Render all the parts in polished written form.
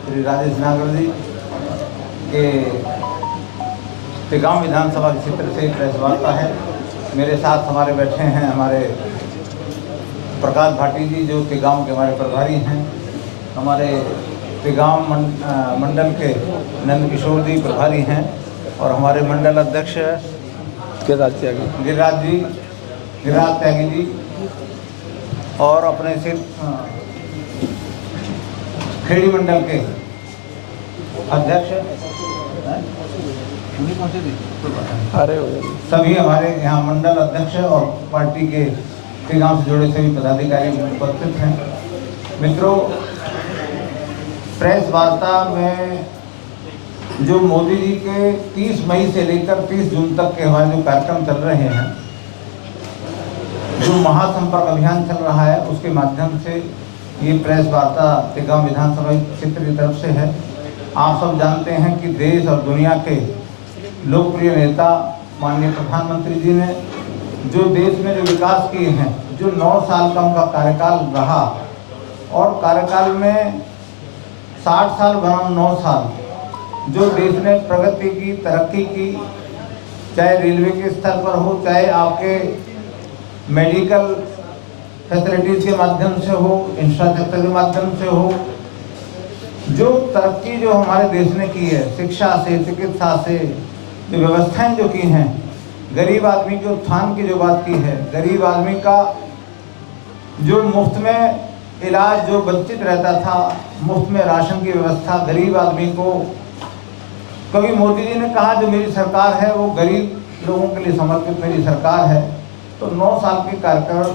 श्री राजेश नागर जी के तिगांव विधानसभा क्षेत्र से प्रेस वार्ता है। मेरे साथ हमारे बैठे हैं हमारे प्रकाश भाटी जी, जो तिगांव के हमारे प्रभारी हैं। हमारे तिगांव मंडल के नंद किशोर जी प्रभारी हैं, और हमारे मंडल अध्यक्ष गिरिराज त्यागी जी, और अपने सिर्फ खेड़ी मंडल के अध्यक्ष सभी हमारे यहाँ मंडल अध्यक्ष और पार्टी के गांव से जुड़े सभी पदाधिकारी उपस्थित हैं। मित्रों, प्रेस वार्ता में जो मोदी जी के 30 मई से लेकर 30 जून तक के हमारे जो कार्यक्रम चल रहे हैं, जो महासंपर्क अभियान चल रहा है, उसके माध्यम से ये प्रेस वार्ता तिगांव विधानसभा क्षेत्र की तरफ से है। आप सब जानते हैं कि देश और दुनिया के लोकप्रिय नेता माननीय प्रधानमंत्री जी ने जो देश में जो विकास किए हैं, जो 9 साल का उनका कार्यकाल रहा, और कार्यकाल में 60 साल बनाम 9 साल जो देश ने प्रगति की, तरक्की की, चाहे रेलवे के स्तर पर हो, चाहे आपके मेडिकल फैसिलिटीज़ के माध्यम से हो, इंफ्रास्ट्रक्चर के माध्यम से हो, जो तरक्की जो हमारे देश ने की है, शिक्षा से, चिकित्सा से, जो व्यवस्थाएं जो की हैं, गरीब आदमी के उत्थान की जो बात की है, गरीब आदमी का जो मुफ्त में इलाज जो वंचित रहता था, मुफ्त में राशन की व्यवस्था गरीब आदमी को, कभी मोदी जी ने कहा जो मेरी सरकार है वो गरीब लोगों के लिए समर्पित मेरी सरकार है। तो 9 साल के कार्यक्रम,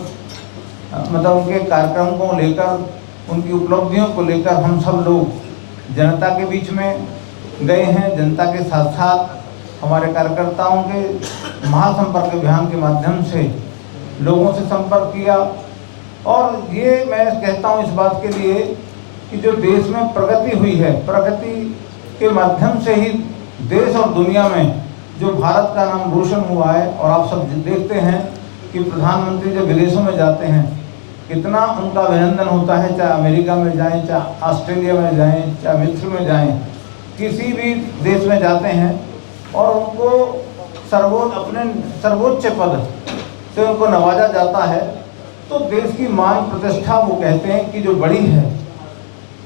मतलब उनके कार्यक्रम को लेकर, उनकी उपलब्धियों को लेकर हम सब लोग जनता के बीच में गए हैं। जनता के साथ साथ हमारे कार्यकर्ताओं के महासंपर्क अभियान के माध्यम से लोगों से संपर्क किया, और ये मैं कहता हूँ इस बात के लिए कि जो देश में प्रगति हुई है, प्रगति के माध्यम से ही देश और दुनिया में जो भारत का नाम रोशन हुआ है। और आप सब देखते हैं कि प्रधानमंत्री जब विदेशों में जाते हैं, कितना उनका अभिनंदन होता है, चाहे अमेरिका में जाएं, चाहे ऑस्ट्रेलिया में जाएं, चाहे मिस्र में जाएं, किसी भी देश में जाते हैं, और उनको अपने सर्वोच्च पद से उनको नवाजा जाता है। तो देश की मान प्रतिष्ठा, वो कहते हैं कि जो बड़ी है,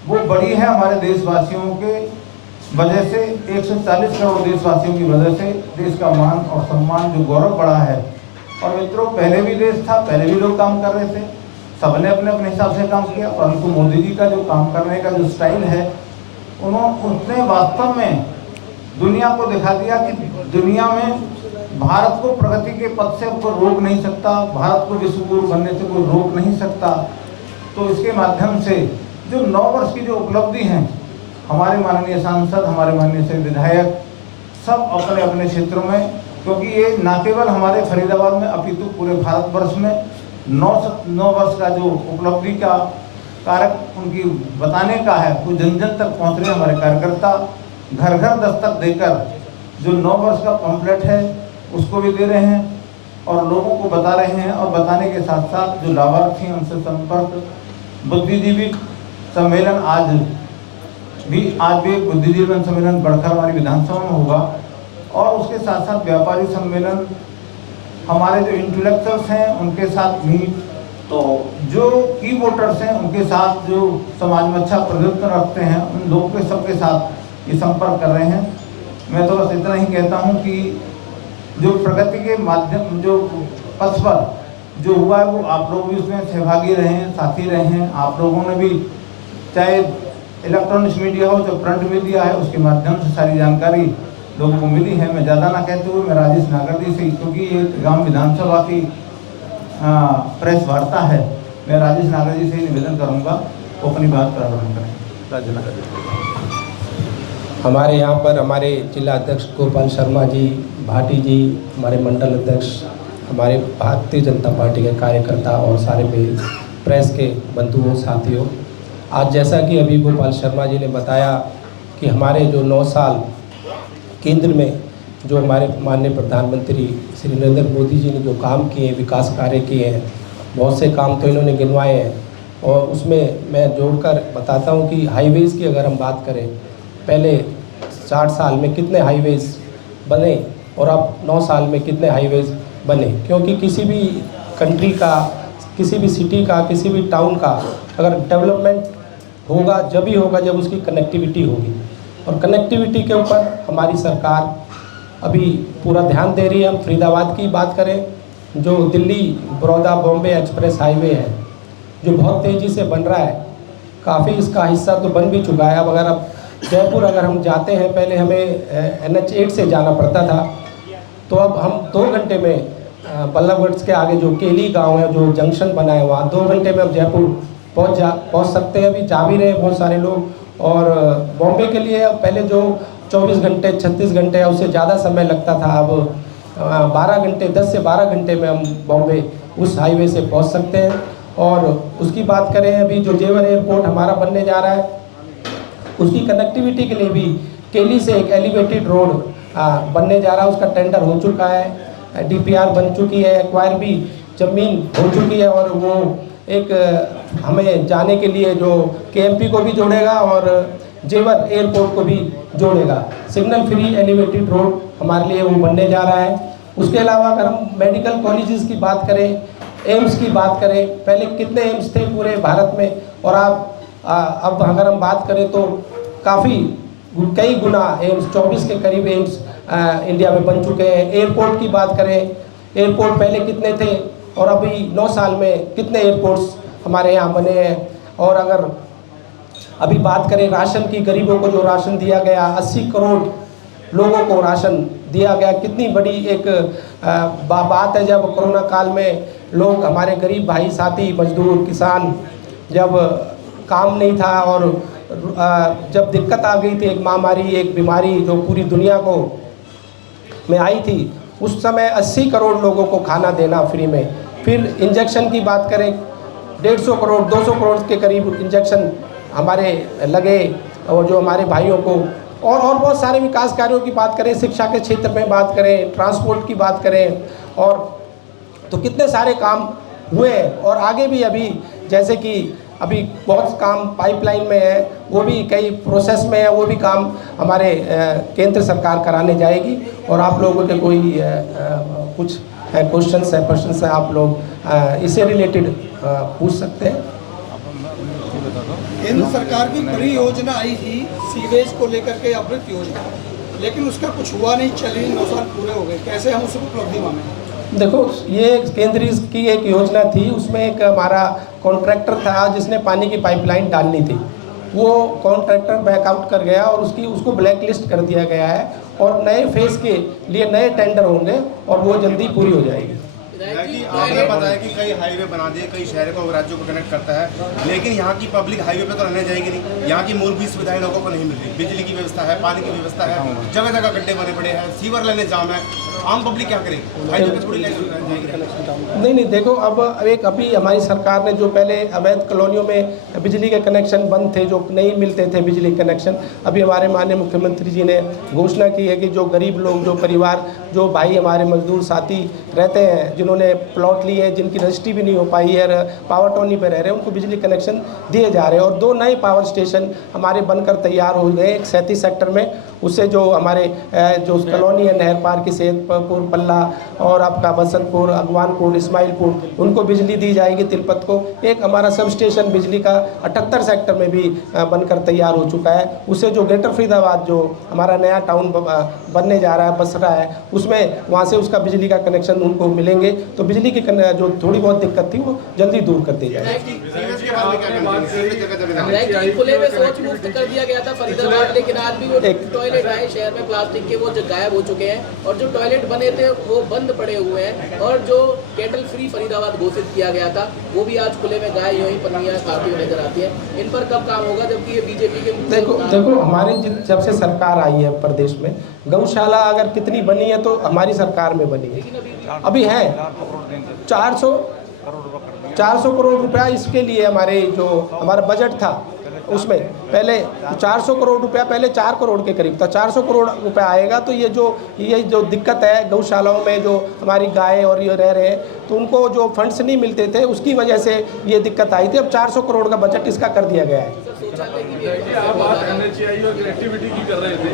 वो बड़ी है हमारे देशवासियों के वजह से, 140 करोड़ देशवासियों की वजह से देश का मान और सम्मान, जो गौरव बढ़ा है। और मित्रों, पहले भी देश था, पहले भी लोग काम कर रहे थे, सबने अपने अपने हिसाब से काम किया, परंतु मोदी जी का जो काम करने का जो स्टाइल है, उसने वास्तव में दुनिया को दिखा दिया कि दुनिया में भारत को प्रगति के पथ से कोई रोक नहीं सकता, भारत को विश्व गुरु बनने से कोई रोक नहीं सकता। तो इसके माध्यम से जो 9 वर्ष की जो उपलब्धि हैं, हमारे माननीय सांसद, हमारे माननीय से विधायक सब अपने अपने क्षेत्रों में, क्योंकि ये न केवल हमारे फरीदाबाद में अपितु पूरे भारतवर्ष में 9 वर्ष का जो उपलब्धि का कारक उनकी बताने का है, वो जन जन तक पहुँच रहे। हमारे कार्यकर्ता घर घर दस्तक देकर जो 9 वर्ष का पम्फलेट है उसको भी दे रहे हैं, और लोगों को बता रहे हैं, और बताने के साथ साथ जो लाभार्थी हैं उनसे संपर्क। बुद्धिजीवी सम्मेलन आज भी एक बुद्धिजीवी सम्मेलन बढ़कर हमारी विधानसभा में होगा, और उसके साथ साथ व्यापारी सम्मेलन, हमारे जो इंटेलेक्चुअल्स हैं उनके साथ मीट, तो जो की वोटर्स हैं उनके साथ जो समाज में अच्छा प्रदर्शन रखते हैं, उन लोगों के सबके साथ ये संपर्क कर रहे हैं। मैं तो बस इतना ही कहता हूँ कि जो प्रगति के माध्यम, जो पथ पर जो हुआ है, वो आप लोग भी उसमें सहभागी रहे हैं, साथी रहे हैं। आप लोगों ने भी, चाहे इलेक्ट्रॉनिक्स मीडिया हो, चाहे प्रिंट मीडिया है, उसके माध्यम से सारी जानकारी लोगों को मिली है। मैं ज़्यादा ना कहते हुए मैं राजेश नागर जी से, क्योंकि ये गांव विधानसभा की प्रेस वार्ता है, मैं राजेश नागर जी से ही निवेदन करूँगा वो अपनी बात प्रारंभ करें। राजेश नागर जी। हमारे यहाँ पर हमारे जिला अध्यक्ष गोपाल शर्मा जी, भाटी जी, हमारे मंडल अध्यक्ष, हमारे भारतीय जनता पार्टी के कार्यकर्ता और सारे प्रेस के बंधुओं साथियों, आज जैसा कि अभी गोपाल शर्मा जी ने बताया कि हमारे जो 9 साल केंद्र में जो हमारे माननीय प्रधानमंत्री श्री नरेंद्र मोदी जी ने जो काम किए, विकास कार्य किए हैं, बहुत से काम तो इन्होंने गिनवाए हैं, और उसमें मैं जोड़कर बताता हूँ कि हाईवेज़ की अगर हम बात करें, पहले 60 साल में कितने हाईवेज़ बने और अब 9 साल में कितने हाईवेज़ बने। क्योंकि किसी भी कंट्री का, किसी भी सिटी का, किसी भी टाउन का अगर डेवलपमेंट होगा जब ही होगा जब उसकी कनेक्टिविटी होगी, और कनेक्टिविटी के ऊपर हमारी सरकार अभी पूरा ध्यान दे रही है। हम फरीदाबाद की बात करें, जो दिल्ली बड़ौदा बॉम्बे एक्सप्रेस हाईवे है जो बहुत तेज़ी से बन रहा है, काफ़ी इसका हिस्सा तो बन भी चुका है। अब अगर अब जयपुर अगर हम जाते हैं, पहले हमें NH8 से जाना पड़ता था, तो अब हम 2 घंटे में बल्लभगढ़ के आगे जो केली गांव है, जो जंक्शन बना है, वहाँ 2 घंटे में अब जयपुर पहुँच सकते हैं। अभी जा भी रहे हैं बहुत सारे लोग। और बॉम्बे के लिए अब पहले जो 24 घंटे 36 घंटे है उससे ज़्यादा समय लगता था, अब 12 घंटे 10 से 12 घंटे में हम बॉम्बे उस हाईवे से पहुँच सकते हैं। और उसकी बात करें, अभी जो जेवर एयरपोर्ट हमारा बनने जा रहा है, उसकी कनेक्टिविटी के लिए भी केली से एक एलिवेटेड रोड बनने जा रहा है। उसका टेंडर हो चुका है, DPR बन चुकी है, एक्वायर भी ज़मीन हो चुकी है, और वो एक हमें जाने के लिए जो KMP को भी जोड़ेगा और जेवर एयरपोर्ट को भी जोड़ेगा। सिग्नल फ्री एलिवेटेड रोड हमारे लिए वो बनने जा रहा है। उसके अलावा अगर हम मेडिकल कॉलेजेस की बात करें, एम्स की बात करें, पहले कितने एम्स थे पूरे भारत में, और अब अगर हम बात करें तो काफ़ी कई गुना एम्स, 24 के करीब एम्स इंडिया में बन चुके हैं। एयरपोर्ट की बात करें, एयरपोर्ट पहले कितने थे और अभी 9 साल में कितने एयरपोर्ट्स हमारे यहाँ बने हैं। और अगर अभी बात करें राशन की, गरीबों को जो राशन दिया गया, 80 करोड़ लोगों को राशन दिया गया, कितनी बड़ी एक बात है। जब कोरोना काल में लोग, हमारे गरीब भाई साथी मजदूर किसान, जब काम नहीं था और जब दिक्कत आ गई थी, एक महामारी, एक बीमारी जो पूरी दुनिया को में आई थी, उस समय 80 करोड़ लोगों को खाना देना फ्री में। फिर इंजेक्शन की बात करें, 150 करोड़ 200 करोड़ के करीब इंजेक्शन हमारे लगे, और जो हमारे भाइयों को, और बहुत सारे विकास कार्यों की बात करें, शिक्षा के क्षेत्र में बात करें, ट्रांसपोर्ट की बात करें, और तो कितने सारे काम हुए। और आगे भी अभी, जैसे कि अभी बहुत काम पाइपलाइन में है, वो भी कई प्रोसेस में है, वो भी काम हमारे केंद्र सरकार कराने जाएगी। और आप लोगों के कोई कुछ क्वेश्चंस है, आप लोग इससे रिलेटेड पूछ सकते हैं। केंद्र सरकार की बड़ी योजना आई थी सीवेज को लेकर के, अमृत योजना, लेकिन उसका कुछ हुआ नहीं, चली 9 साल पूरे हो गए, कैसे हम उसको उपलब्धि माने? देखो, ये केंद्र की एक योजना थी, उसमें एक हमारा कॉन्ट्रैक्टर था जिसने पानी की पाइपलाइन डालनी थी, वो कॉन्ट्रैक्टर बैकआउट कर गया और उसको ब्लैक लिस्ट कर दिया गया है, और नए फेज़ के लिए नए टेंडर होंगे और वो जल्दी पूरी हो जाएगी। आपने बताया कि कई हाईवे बना दिए, कई शहरों को राज्यों को कनेक्ट करता है, लेकिन यहाँ की पब्लिक हाईवे पे तो रहने जाएगी नहीं। यहाँ की मूलभूत सुविधाएं लोगों को नहीं मिल रही, बिजली की व्यवस्था है, पानी की व्यवस्था है, जगह जगह गड्ढे बने पड़े हैं, सीवर लाइनें जाम है, आम पब्लिक क्या करेगी? हाईवे पे थोड़ी नहीं, देखो, अब एक अभी हमारी सरकार ने, जो पहले अवैध कॉलोनियों में बिजली के कनेक्शन बंद थे, जो नहीं मिलते थे बिजली कनेक्शन, अभी हमारे माननीय मुख्यमंत्री जी ने घोषणा की है कि जो गरीब लोग, जो परिवार, जो भाई हमारे मजदूर साथी रहते हैं, जिन्होंने प्लॉट लिए हैं, जिनकी रजिस्ट्री भी नहीं हो पाई है, पावर टोनी पे रह रहे हैं, उनको बिजली कनेक्शन दिए जा रहे हैं। और 2 नए पावर स्टेशन हमारे बनकर तैयार हो गए, एक 37 सेक्टर में, उससे जो हमारे जो कॉलोनी है नहर पार की, सेतपुर, पल्ला, और आपका बसंतपुर, अगवानपुर, इस्माइलपुर, उनको बिजली दी जाएगी, तिलपत को। एक हमारा सब स्टेशन बिजली का 78 सेक्टर में भी बनकर तैयार हो चुका है। उससे जो ग्रेटर फरीदाबाद, जो हमारा नया टाउन बनने जा रहा है, बस रहा है, उसमें वहाँ से उसका बिजली का कनेक्शन उनको मिलेंगे, तो बिजली की जो थोड़ी बहुत दिक्कत थी वो जल्दी दूर कर दी जाएगी। खुले में शौच मुक्त कर दिया गया था फरीदाबाद, लेकिन आज भी वो टॉयलेट आए शहर में प्लास्टिक के, वो गायब हो चुके हैं, और जो टॉयलेट बने थे वो बंद पड़े हुए हैं, और जो केटल फ्री फरीदाबाद घोषित किया गया था वो भी आज खुले में गाय यूं ही पन्नियां खाती हुई नजर आती है। इन पर कब काम होगा, जबकि ये बीजेपी के देखो हमारी जब से सरकार आई है प्रदेश में, गौशाला अगर कितनी बनी है तो हमारी सरकार में बनी है, अभी है 400 करोड़ रुपया इसके लिए हमारे जो हमारा बजट था, उसमें पहले 400 करोड़ रुपया, पहले 4 करोड़ के करीब था, 400 करोड़ रुपया आएगा। तो ये जो दिक्कत है गौशालाओं में, जो हमारी गाय और ये रह रहे हैं, तो उनको जो फंड्स नहीं मिलते थे उसकी वजह से ये दिक्कत आई थी। अब 400 करोड़ का बजट इसका कर दिया गया है। आप बात NHAI और कनेक्टिविटी की कर रहे थे,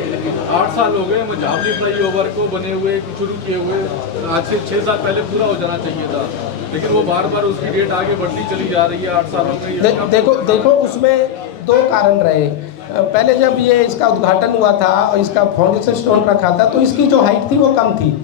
8 साल हो गए मझावली फ्लाईओवर को बने हुए, शुरू किए हुए, आज से 6 साल पहले पूरा हो जाना चाहिए था, लेकिन वो बार बार उसकी डेट आगे बढ़ती चली जा रही है 8 सालों में। देखो उसमें 2 कारण रहे। पहले जब ये इसका उद्घाटन हुआ था और इसका फाउंडेशन स्टोन रखा था तो इसकी जो हाइट थी वो कम थी।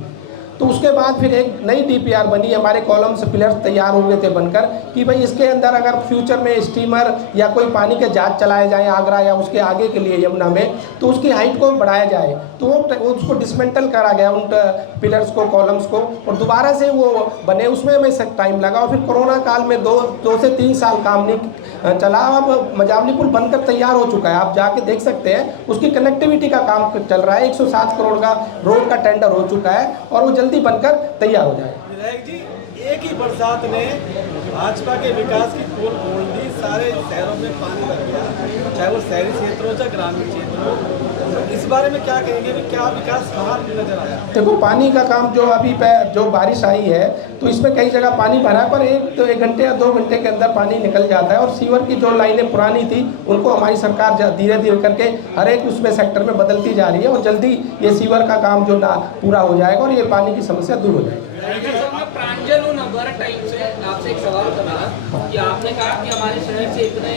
तो उसके बाद फिर एक नई DPR बनी, हमारे कॉलम्स पिलर्स तैयार हो गए थे बनकर कि भाई इसके अंदर अगर फ्यूचर में स्टीमर या कोई पानी के जहाज चलाए जाएं आगरा या उसके आगे के लिए यमुना में, तो उसकी हाइट को बढ़ाया जाए। तो वो उसको डिसमेंटल करा गया, उन पिलर्स को, कॉलम्स को, और दोबारा से वो बने। उसमें हमें टाइम लगा और फिर कोरोना काल में 2 से 3 साल काम नहीं चला। अब मझावली पुल बनकर तैयार हो चुका है, आप जाके देख सकते हैं। उसकी कनेक्टिविटी का काम चल रहा है, 107 करोड़ का रोड का टेंडर हो चुका है और वो जल्दी बनकर तैयार हो जाए। विधायक जी, एक ही बरसात ने भाजपा के विकास की पोल खोल दी, सारे शहरों में पानी लग गया, चाहे वो शहरी क्षेत्र हो चाहे ग्रामीण क्षेत्र हो। इस बारे में क्या कहेंगे, क्या विकास कहाँ नजर आया? देखो पानी का काम जो अभी जो बारिश आई है तो इसमें कई जगह पानी भरा है, पर 1 घंटे या 2 घंटे के अंदर पानी निकल जाता है। और सीवर की जो लाइनें पुरानी थी उनको हमारी सरकार धीरे धीरे करके हर एक उसमें सेक्टर में बदलती जा रही है और जल्दी ये सीवर का काम जो ना पूरा हो जाएगा और ये पानी की समस्या दूर हो जाएगी। प्रांजल हूँ नंबर टाइम से आपसे एक सवाल था मेरा कि आपने कहा कि हमारे शहर से इतने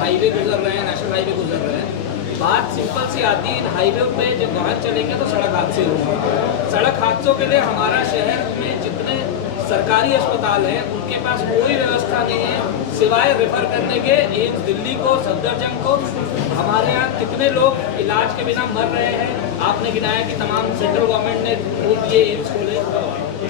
हाईवे गुजर रहे हैं, नेशनल हाईवे गुजर रहे हैं। बात सिंपल सी आती है, इन हाईवे पे जब वाहन चलेंगे तो सड़क हादसे होंगे। सड़क हादसों के लिए हमारा शहर में जितने सरकारी अस्पताल हैं उनके पास कोई व्यवस्था नहीं है सिवाय रेफर करने के एम्स दिल्ली को, सफदरजंग को। हमारे यहाँ कितने लोग इलाज के बिना मर रहे हैं। आपने गिनाया कि तमाम सेंट्रल गवर्नमेंट ने ये एम्स खोले।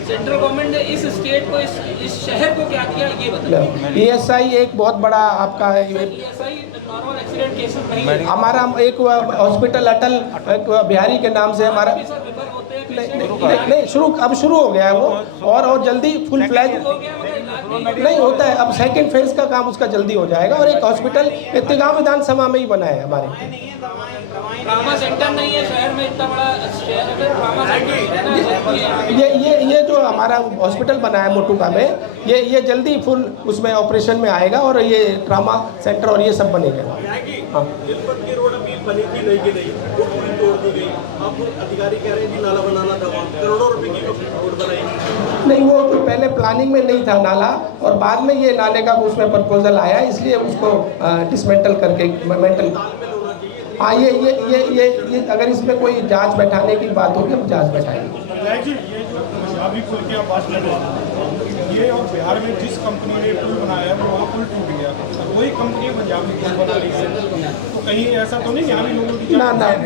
सेंट्रल गवर्नमेंट ने इस स्टेट को, इस शहर को क्या दिया ये बताइए। ESI एक बहुत बड़ा आपका है। ESI नॉर्मल एक्सीडेंट केसेस नहीं है। हमारा एक हॉस्पिटल अटल बिहारी के नाम से हमारा नहीं शुरू हो गया है वो, और जल्दी फुल फ्लैज नहीं होता है। अब 2nd फेज का काम उसका जल्दी हो जाएगा। और एक हॉस्पिटल तिगांव विधानसभा में ही बना है हमारे। ट्रामा सेंटर नहीं है शहर में, इतना बड़ा शहर है, ट्रामा सेंटर ये जो हमारा हॉस्पिटल बना है मोटुका में, ये जल्दी फुल उसमें ऑपरेशन में आएगा और ये ट्रामा सेंटर और ये सब बनेगा। हाँ, जनपद की रोड अभी बनी थी नहीं की नहीं, वो पूरी तोड़ दी गई। अब अधिकारी कह रहे हैं कि नाला बनाना था, वहाँ करोड़ों रुपए की रोड बनाई। नहीं, वो तो पहले प्लानिंग में नहीं था नाला, और बाद में ये नाले का उसमें प्रपोजल आया, इसलिए उसको डिसमेंटल करके मेंटल। हाँ, ये अगर इसमें कोई जांच बैठाने की बात होगी हम जांच बैठाएंगे। ये जो मझावली पुल की आप बात कर रहे हैं, ये और बिहार में जिस कंपनी ने पुल बनाया है वहाँ पुल टूट गया, वही कंपनी मझावली पुल बना रही है। तो कहीं ऐसा तो नहीं यहाँ भी लोगों की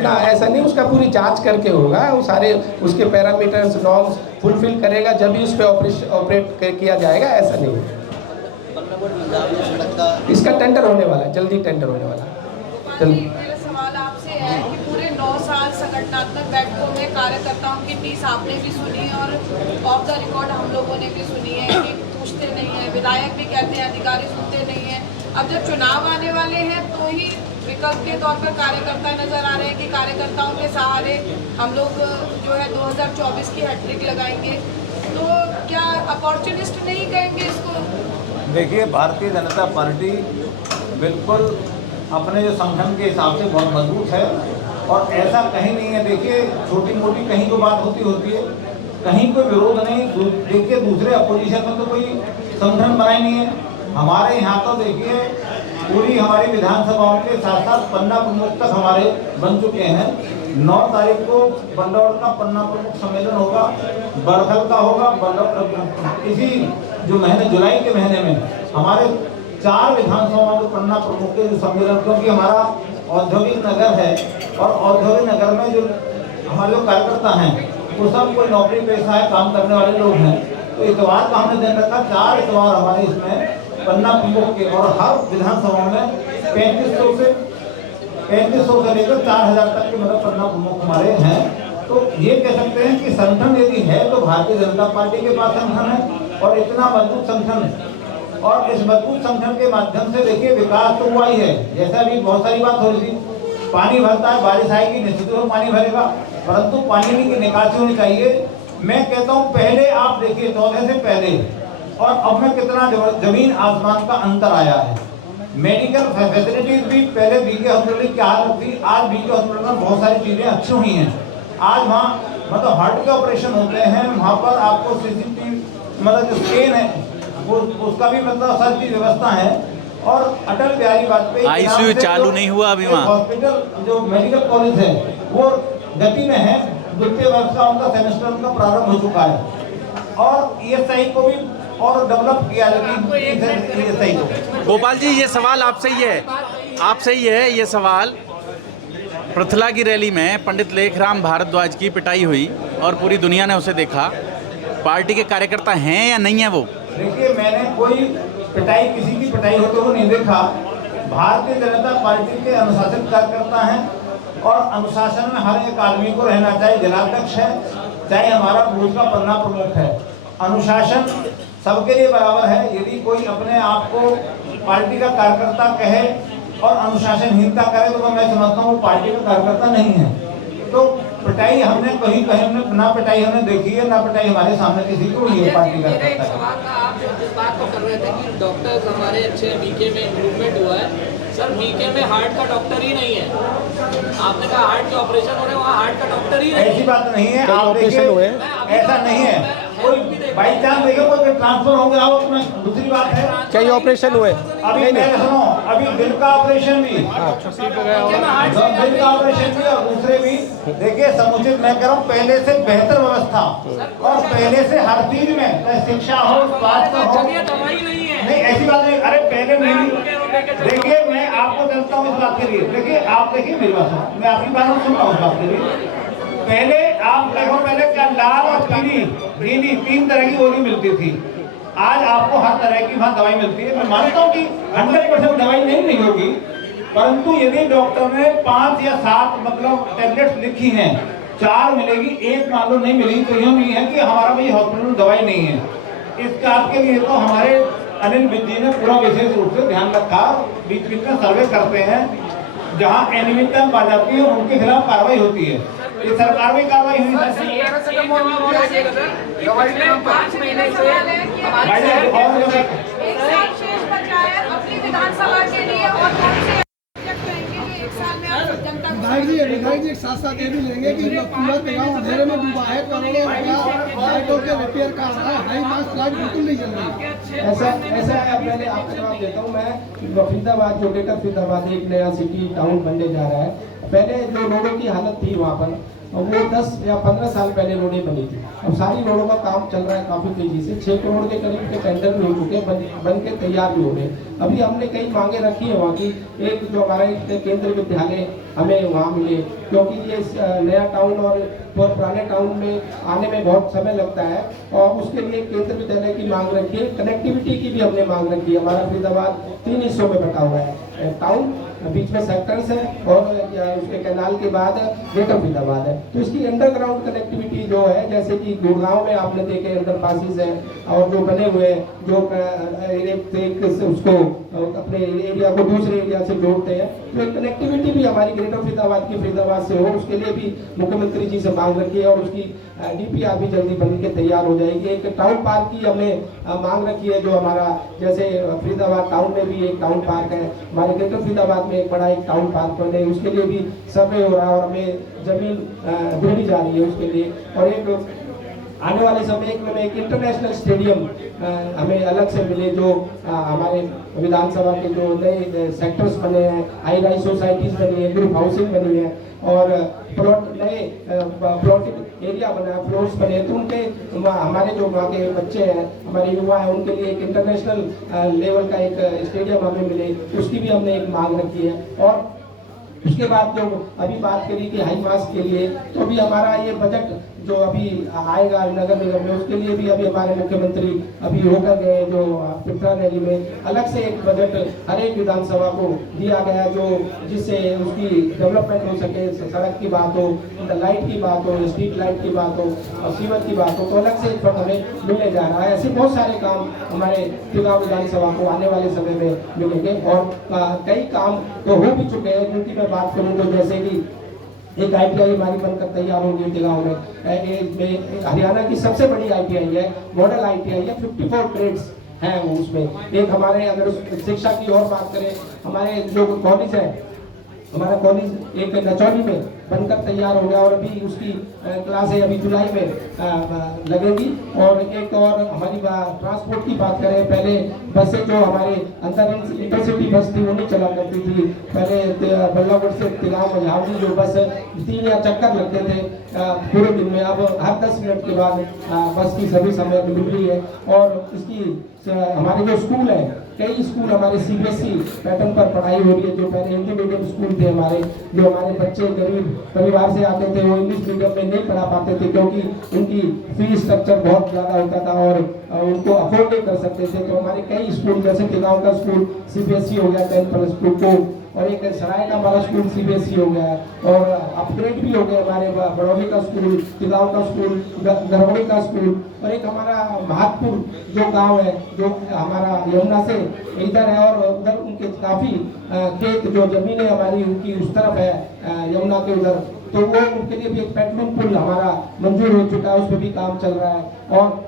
ना ऐसा नहीं, उसका पूरी जांच करके होगा। वो सारे उसके पैरामीटर्स नॉर्म्स फुलफिल करेगा जब भी उस पर ऑपरेट किया जाएगा, ऐसा नहीं है। इसका टेंडर होने वाला है, जल्दी टेंडर होने वाला है, जल्दी। है कि पूरे 9 साल संगठनात्मक बैठकों में कार्यकर्ताओं की टीस आपने भी सुनी और ऑफ द रिकॉर्ड हम लोगों ने भी सुनी है कि पूछते नहीं है, विधायक भी कहते हैं, अधिकारी सुनते नहीं है। अब जब चुनाव आने वाले हैं तो ही विकल्प के तौर पर कार्यकर्ता नजर आ रहे हैं कि कार्यकर्ताओं के सहारे हम लोग जो है 2024 की हैट्रिक लगाएंगे। तो क्या अपॉर्चुनिस्ट नहीं कहेंगे इसको? देखिए, भारतीय जनता पार्टी बिल्कुल अपने जो संगठन के हिसाब से बहुत मजबूत है और ऐसा कहीं नहीं है। देखिए, छोटी मोटी कहीं तो बात होती है, कहीं कोई विरोध नहीं। देखिए, दूसरे अपोजिशन में तो कोई संगठन बनाई नहीं है। हमारे यहाँ तो देखिए पूरी हमारी विधानसभाओं के साथ साथ पन्ना प्रमुख तक हमारे बन चुके हैं। 9 तारीख को बंदौड़ का पन्ना प्रमुख सम्मेलन होगा, बरखल का होगा, इसी जो महीने जुलाई के महीने में हमारे 4 विधानसभाओं के पन्ना प्रमुख के जो सम्मेलन, क्योंकि हमारा औद्योगिक नगर है और औद्योगिक नगर में जो हमारे जो कार्यकर्ता हैं वो सब कोई नौकरी पेशा है, काम करने वाले लोग हैं। तो इतवार का हमने दिन रखा, 4 इतवार हमारे इसमें पन्ना प्रमुख के, और हर विधानसभा में 3500 से लेकर 4000 तक के मतलब पन्ना प्रमुख हमारे हैं। तो ये कह सकते हैं कि संगठन यदि है तो भारतीय जनता पार्टी के पास संगठन है और इतना मजबूत संगठन और इस मजबूत संगठन के माध्यम से देखिए विकास तो हुआ ही है। जैसा अभी बहुत सारी बात हो रही थी, पानी भरता है, बारिश आएगी निश्चित रूप पानी भरेगा, परंतु पानी की निकासी होनी चाहिए। मैं कहता हूँ पहले आप देखिए 14 से पहले और अब में कितना जमीन आसमान का अंतर आया है। मेडिकल फैसिलिटीज भी पहले बीके हॉस्पिटल की हालत थी, आज बीके हॉस्पिटल में बहुत सारी चीज़ें अच्छी हुई हैं। आज वहाँ मतलब हार्ट के ऑपरेशन होते हैं, वहाँ पर आपको सीसीटीवी मतलब जो स्कैन है वो उसका भी मतलब हर चीज व्यवस्था है। और अटल बिहारी वाजपेयी आईसीयू चालू नहीं हुआ अभी वहाँ। हॉस्पिटल जो मेडिकल कॉलेज है वो गति में है, द्वितीय वर्ष का उनका सेमेस्टर उनका प्रारंभ हो चुका है और ईएसआई को भी और डेवलप किया ईएसआई को। गोपाल जी ये सवाल आपसे ही है ये सवाल। पृथला की रैली में पंडित लेखराम भारद्वाज की पिटाई हुई और पूरी दुनिया ने उसे देखा। पार्टी के कार्यकर्ता हैं या नहीं है वो? देखिए मैंने कोई पिटाई किसी की पिटाई होते हुए नहीं देखा। भारतीय जनता पार्टी के अनुशासित कार्यकर्ता हैं और अनुशासन में हर एक आदमी को रहना चाहिए। जिलाध्यक्ष है चाहे हमारा बूथ का पन्ना प्रमुख है, अनुशासन सबके लिए बराबर है। यदि कोई अपने आप को पार्टी का कार्यकर्ता कहे और अनुशासनहीनता करे तो मैं समझता हूँ पार्टी का कार्यकर्ता नहीं है। तो पिटाई हमने कहीं हमने ना पिटाई हमने देखी है, ना पिटाई हमारे सामने किसी को हुई है पार्टी का कार्यकर्ता। आप जिस बात को कर रहे थे कि डॉक्टर्स हमारे अच्छे बीके में इम्प्रूवमेंट हुआ है, सर बीके में हार्ट का डॉक्टर ही नहीं है। आपने कहा हार्ट के ऑपरेशन हो रहे हैं, वहाँ हार्ट का डॉक्टर ही नहीं है। ऐसी बात नहीं है, आप देखिए ऐसा नहीं है। कोई बाई चांस देखिए कोई ट्रांसफर हो गया हो तो दूसरी बात है। कई ऑपरेशन हुए अभी मैं सुनो, अभी दिल का ऑपरेशन भी, दिल का ऑपरेशन भी और दूसरे भी देखिए समुचित, मैं कह रहा हूँ पहले से बेहतर व्यवस्था और पहले से हर चीज में शिक्षा हो, स्वास्थ्य हो, नहीं ऐसी बात नहीं। अरे पहले नहीं, देखिए मैं आपको जानता हूँ इस बात के लिए। देखिए आप देखिए मेरी बात, मैं आपकी बात सुनता हूँ इस बात के लिए। पहले आप देखो पहले क्या लाल और पीली नीली 3 तरह की गोली मिलती थी, आज आपको हर तरह की वहाँ दवाई मिलती है। मैं मानता हूँ कि 100% दवाई नहीं होगी, परंतु यदि डॉक्टर ने 5 या 7 मतलब टैबलेट्स लिखी हैं, 4 मिलेगी, 1 मान लो नहीं मिली तो यूँ नहीं है कि हमारा भाई हॉस्पिटल में दवाई नहीं है। इस बात के लिए तो हमारे अनिल विज जी ने पूरा विशेष रूप से ध्यान रखा। बीच बीच में सर्वे करते हैं, जहाँ अनियमितता पा जाती है उनके खिलाफ कार्रवाई होती है। ये सरकार में कार्रवाई हुई है। विधानसभा के लिए और विधायक जी साथ साथ ये भी लेंगे कि पूरा तैयार अंधेरे में डूबा है, करोड़ों लाइटों के रिपेयर का हाई मास्ट लाइट बिल्कुल नहीं जल रही। ऐसा है। पहले आपको जवाब देता हूँ मैं। फरीदाबाद जो ग्रेटर फरीदाबाद एक नया सिटी टाउन बनने जा रहा है। पहले जो रोडों की हालत थी वहाँ पर वो 10 या 15 साल पहले रोडें बनी थी। अब सारी रोडों का काम चल रहा है काफ़ी तेजी से। 6 करोड़ के करीब के टेंडर भी हो चुके हैं, बन के तैयार भी हो रहे हैं। अभी हमने कई मांगे रखी है वहाँ की। एक जो हमारा केंद्रीय विद्यालय हमें वहाँ मिले, क्योंकि ये नया टाउन और पुराने टाउन में आने में बहुत समय लगता है और उसके लिए केंद्रीय विद्यालय की मांग रखी है। कनेक्टिविटी की भी हमने मांग रखी है। हमारा फरीदाबाद 3 हिस्सों में बटा हुआ है, टाउन बीच में सेक्टर्स है और उसके कैनाल के बाद ग्रेटर फरीदाबाद है। तो इसकी अंडरग्राउंड कनेक्टिविटी जो है, जैसे कि गुड़गांव में आपने देखे अंडर पासिस हैं और जो बने हुए हैं जो एक उसको अपने एरिया को दूसरे एरिया से जोड़ते हैं, तो एक कनेक्टिविटी भी हमारी ग्रेटर फरीदाबाद से हो, उसके लिए भी मुख्यमंत्री जी से मांग रखी है और उसकी डीपीआर भी जल्दी बन के तैयार हो जाएगी। एक टाउन पार्क की हमने मांग रखी है, जो हमारा जैसे फरीदाबाद टाउन में भी एक टाउन पार्क है, हमारे ग्रेटर फरीदाबाद में एक बड़ा एक टाउन पार्क बने, उसके लिए भी सर्वे हो रहा है और हमें जमीन ढूंढी जा रही है उसके लिए। और एक आने वाले समय में एक इंटरनेशनल स्टेडियम हमें अलग से मिले, जो हमारे विधानसभा के जो नए सेक्टर्स बने हैं, हाई राइज सोसाइटीज बनी है, ग्रुप हाउसिंग बनी है और नए प्लॉटिंग एरिया बना है, फ्लोर्स बने, तो उनके हमारे जो वहाँ के बच्चे हैं, हमारे युवा हैं, उनके लिए एक इंटरनेशनल लेवल का एक स्टेडियम हमें मिले, उसकी भी हमने एक मांग रखी है। और उसके बाद जो अभी बात करी कि हाई मास के लिए, तो अभी हमारा ये बजट जो अभी आएगा नगर निगम में, उसके लिए भी अभी हमारे मुख्यमंत्री अभी होकर गए जो पिपरा रैली में अलग से एक बजट हर एक विधानसभा को दिया गया, जो जिससे उसकी डेवलपमेंट हो सके, सड़क की बात हो, लाइट की बात हो, स्ट्रीट लाइट की बात हो और सीवर की बात हो, तो अलग से एक फंड हमें मिलने जा रहा है। ऐसे बहुत सारे काम हमारे तिगांव विधानसभा को आने वाले समय में मिलेंगे और कई काम तो हो भी चुके हैं, जिनकी मैं बात करूँ तो जैसे कि एक ITI हमारी बनकर तैयार होगी तिगांव में, हरियाणा की सबसे बड़ी ITI है, मॉडल ITI है, 54 ट्रेड्स हैं उसमें। एक हमारे अगर शिक्षा की और बात करें, हमारे जो कॉलेज है, हमारा कॉलेज एक नचौली में बनकर तैयार हो गया और अभी उसकी क्लासें अभी जुलाई में लगेगी। और एक और हमारी ट्रांसपोर्ट की बात करें, पहले बसें जो हमारे अंदर इंटरसिटी बस थी वो नहीं चला करती थी, पहले बल्लापुर से तिगांव मझावली जो बस 3 या चक्कर लगते थे पूरे दिन में, अब हर 10 मिनट के बाद बस की सर्विस हमें मिल रही है। और इसकी हमारे जो स्कूल है, कई स्कूल हमारे CBSE पैटर्न पर पढ़ाई हो रही है। जो पहले हिंदी मीडियम स्कूल थे हमारे, जो हमारे बच्चे गरीब परिवार से आते थे वो इंग्लिश मीडियम में नहीं पढ़ा पाते थे क्योंकि उनकी फीस स्ट्रक्चर बहुत ज़्यादा होता था और उनको अफोर्ड नहीं कर सकते थे। तो हमारे कई स्कूल जैसे तिगांव का स्कूल CBSE हो गया 10+ को, और एक सराय का हमारा स्कूल CBSE हो गया और अपग्रेड भी हो गए हमारे बड़ौली का स्कूल, तिगांव का स्कूल, गरवड़ी का स्कूल, और एक हमारा महतपुर जो गांव है जो हमारा यमुना से इधर है और उधर उनके काफ़ी खेत जो जमीनें हमारी उनकी उस तरफ है यमुना के उधर, तो वो उनके लिए भी एक पेट्रोल पुल हमारा मंजूर हो चुका है, उस पर भी काम चल रहा है। और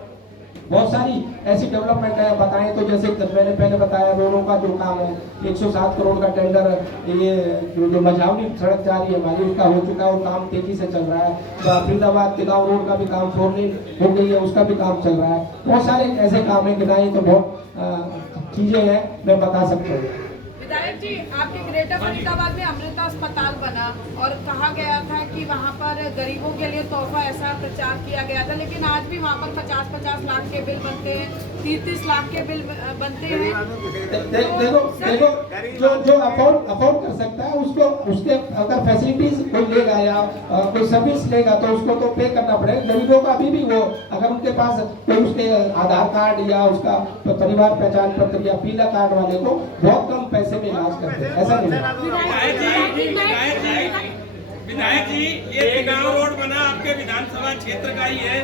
बहुत सारी ऐसी डेवलपमेंट है बताएं तो जैसे मैंने पहले बताया रोडों का जो काम है, 107 करोड़ का टेंडर, ये जो मझावली सड़क जा रही है हमारी उसका हो चुका है और काम तेजी से चल रहा है। फरीदाबाद तिगांव रोड का भी काम 4 लेन हो गई है, उसका भी काम चल रहा है। बहुत सारे ऐसे काम है गिनाई तो बहुत चीज़ें हैं, मैं बता सकता हूँ। विधायक जी, आपके ग्रेटर फरीदाबाद में अमृता अस्पताल बना और कहा गया था कि वहाँ पर गरीबों के लिए तोहफा ऐसा प्रचार किया गया था, लेकिन आज भी वहाँ पर 50-50 लाख के बिल बनते हैं, 30-30 लाख के बिल बनते हैं। देखो जो अफोर्ड कर सकता है उसको, उसके अगर फैसिलिटीज कोई लेगा या कोई सर्विस लेगा तो उसको तो पे करना पड़ेगा। गरीबों का अभी भी वो अगर उनके पास कोई उसके आधार कार्ड या उसका परिवार पहचान पत्र या पीला कार्ड वाले को बहुत कम पैसे में इलाज करते हैं, ऐसा नहीं है। विधायक जी, ये तिगांव रोड बना आपके विधानसभा क्षेत्र का ही है।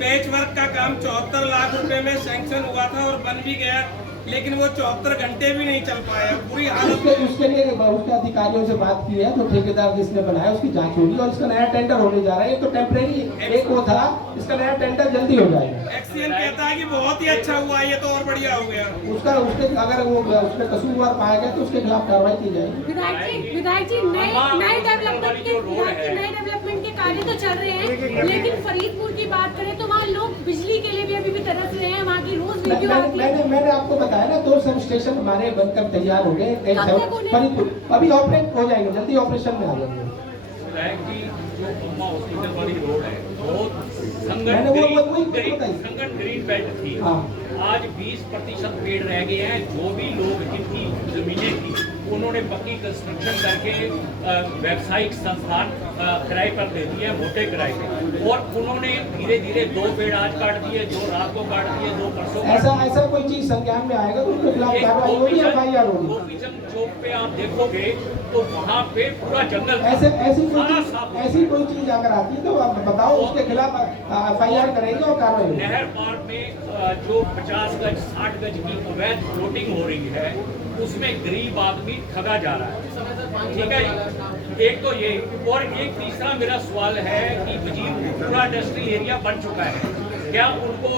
पैच वर्क का काम 74 लाख रुपए में सैंक्शन हुआ था और बन भी गया, लेकिन वो 74 घंटे भी नहीं चल पाया। पूरी हालत उसके लिए उसके अधिकारियों से बात की है, तो ठेकेदार जिसने बनाया उसकी जांच होगी और इसका नया टेंडर होने जा रहा है। ये तो टेम्परेरी एक वो था, इसका नया टेंडर जल्दी हो जाएगा। एक्सीएन कहता है कि बहुत ही अच्छा हुआ, ये तो और बढ़िया हो गया। उसका उसके अगर वो उसमें कसूरवार पाया गया तो उसके खिलाफ कार्रवाई की जाएगी। विधायक जी नए डेवलपमेंट के कार्य तो चल रहे हैं, लेकिन फरीदपुर की बात करें तो वहाँ लोग बिजली के लिए भी अभी भी तरस रहे हैं। वहाँ की रोज वीडियो आती है। मैंने आपको बताया ना, 2 सब स्टेशन हमारे बनकर तैयार हो गए, फरीदपुर अभी ऑपरेट हो जाएंगे, जल्दी ऑपरेशन में आ जाएंगे। विधायक जी, जो अम्मा हॉस्पिटल वाली रोड है बहुत संगठन ग्रीन बेल्ट थी, आज 20% पेड़ रह गए हैं। जो भी लोग जिनकी जमीनें थी उन्होंने पक्की कंस्ट्रक्शन करके व्यावसायिक संस्थान किराए पर दे दिए, मोटे किराए पे, और उन्होंने धीरे धीरे 2 पेड़ आज काट दिए, 2 रात को काट दिए, 2 परसों। ऐसा कोई चीज संज्ञान में आएगा तो उनके खिलाफ कार्रवाई होगी, FIR होगी। गोपीचंद चौक पे आप देखोगे तो वहाँ पे पूरा जंगल, ऐसी कोई चीज अगर आती है तो आप बताओ, उसके खिलाफ FIR करेंगे और कार्रवाई होगी। नहर पार में जो 50 गज 60 गज की अवैध फ्लोटिंग हो रही है उसमें गरीब आदमी ठगा जा रहा है, ठीक है। एक तो ये, और एक तीसरा मेरा सवाल है कि वजीरपुरा इंडस्ट्रियल एरिया बन चुका है, क्या उनको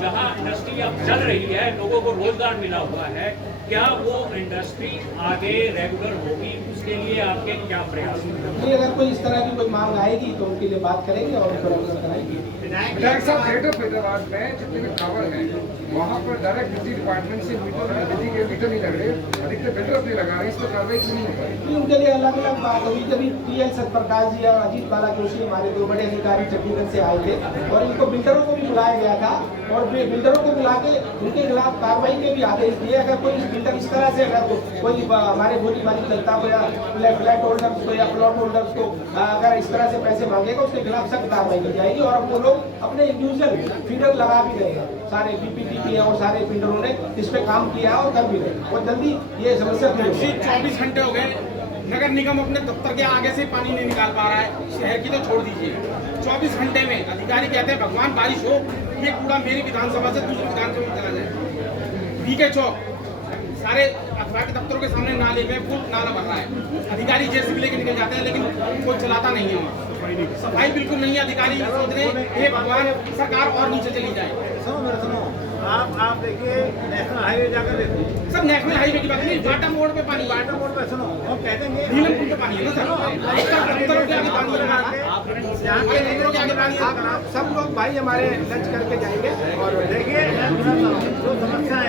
जहाँ इंडस्ट्री अब चल रही है, लोगों को रोजगार मिला हुआ है, क्या वो इंडस्ट्री आगे रेगुलर होगी? उसके लिए आपके क्या प्रयास हैं? अगर कोई इस तरह की कोई मांग आएगी तो उनके लिए बात करेंगे और रेगुलर कराएंगे। विधायक साहब, ग्रेटर फरीदाबाद में जितने भी टावर हैं वहाँ पर डायरेक्ट बिजली डिपार्टमेंट से बिजली के मीटर नहीं लग रहे, अधिकतर बिल्डर अपने लगा रहे हैं, इस पर कार्रवाई क्यों नहीं हो पाई? उनके लिए अलग अलग बात होगी। जब TL सतप्रकाश जी और अजीत बाला जोशी हमारे 2 बड़े अधिकारी छत्तीसगढ़ से आए थे और इनको बिल्डरों को भी बुलाया गया था और बिल्डरों को बुला के उनके खिलाफ कार्रवाई के भी आदेश दिए। अगर कोई बिल्डर इस तरह से अगर कोई हमारे बोली वाली जनता को या फ्लैट होल्डर्स को या प्लॉट होल्डर्स को अगर इस तरह से पैसे मांगेगा उसके खिलाफ सख्त कार्रवाई की जाएगी। और अब वो लोग अपने इंडिविजुअल फीडर लगा भी गए हैं, सारे बीपीडीपी और सारे फीडरों ने इस पे काम किया और कर भी रहे और जल्दी ये समस्या 24 घंटे हो गए, नगर निगम अपने दफ्तर के आगे से पानी नहीं निकाल पा रहा है, शहर की तो छोड़ दीजिए। 24 घंटे में अधिकारी कहते हैं भगवान बारिश हो, ये कूड़ा मेरी विधानसभा से दूसरी विधानसभा में चला जाए। बीके चौक सारे अखबार के दफ्तरों के सामने नाले में फुट नाला भर रहा है, अधिकारी जेसीबी लेके निकल जाते हैं लेकिन कोई चलाता नहीं है वहाँ। सफाई बिल्कुल नहीं है, अधिकारी सोच रहे हैं हे भगवान सरकार और नीचे चली जाए। सुनो आप देखिए नेशनल हाईवे जाकर देखो, सब नेशनल हाईवे की बात नहीं, बाटा मोड़ पे पानी, बाटा मोड़ पे सुनो वो कह देंगे नीलम पुल पे पानी है ना सर, दफ्तरों के आगे पानी है, सब लोग भाई हमारे लंच करके जाएंगे। और देखिए जो समस्या